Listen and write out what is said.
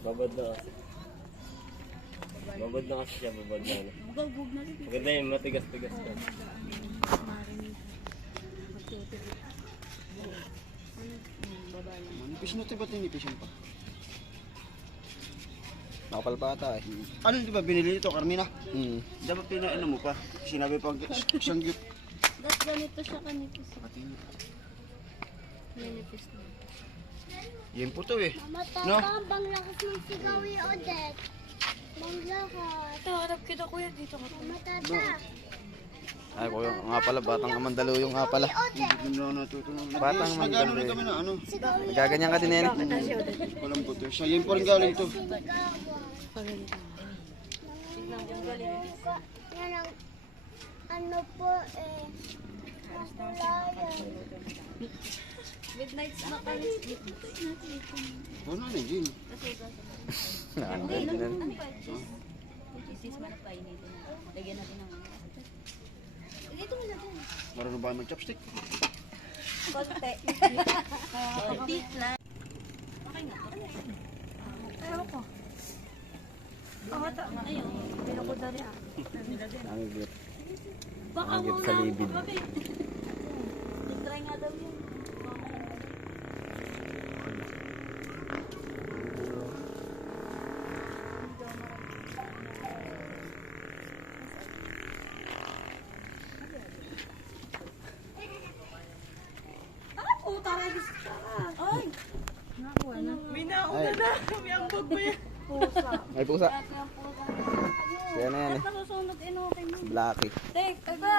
Babad na kasi. Babad na kasi siya, babad na. Bugag na rin. Maganda yun, matigas-tigas ka. Manipis mo ito, ba't ninipis yun pa? Nakapal pa ata eh. Ano di ba binili ito, Carmina? Hmm. Dapat pinaano mo pa. Sinabi pang siyang cute. Dapat ganito siya kanipis. Nanipis na. Yan po to eh. No? Matapang banglakas ng sigaw yung Odette. Banglakas. Ito, harap kita kuya dito ka. Matata. Ay, kuya, nga pala, batang Amandaluyong nga pala. Hindi na natutunan. Batang Nag-ano Mandaluyong. rin kami na ano. Gaganyan ka din eh. Walang puto. Sa yan po rin galing to. Paganito. Yan ang ano po eh. Nakulayan. Midnight snack kami. Ano na yun? Nakaganan. Cheese man pa initin na. Lagyan natin ng dito mo lagyan. Marunong ba mag-chopstick? Konti. Konti lang. Okay na. Ayaw ko. Ayun. Pinukod na rin ah. Ang git. Baka Ang git mo sa na. libid. Try nga daw yun. Puta na gusto ka. Ay! Nakuha na. Ay, May ambag ba yan? Pusa. may pusa. Kaya pusa. Kaya na yan eh. Nasusunod, okay mo. Blacky. Tek, taga.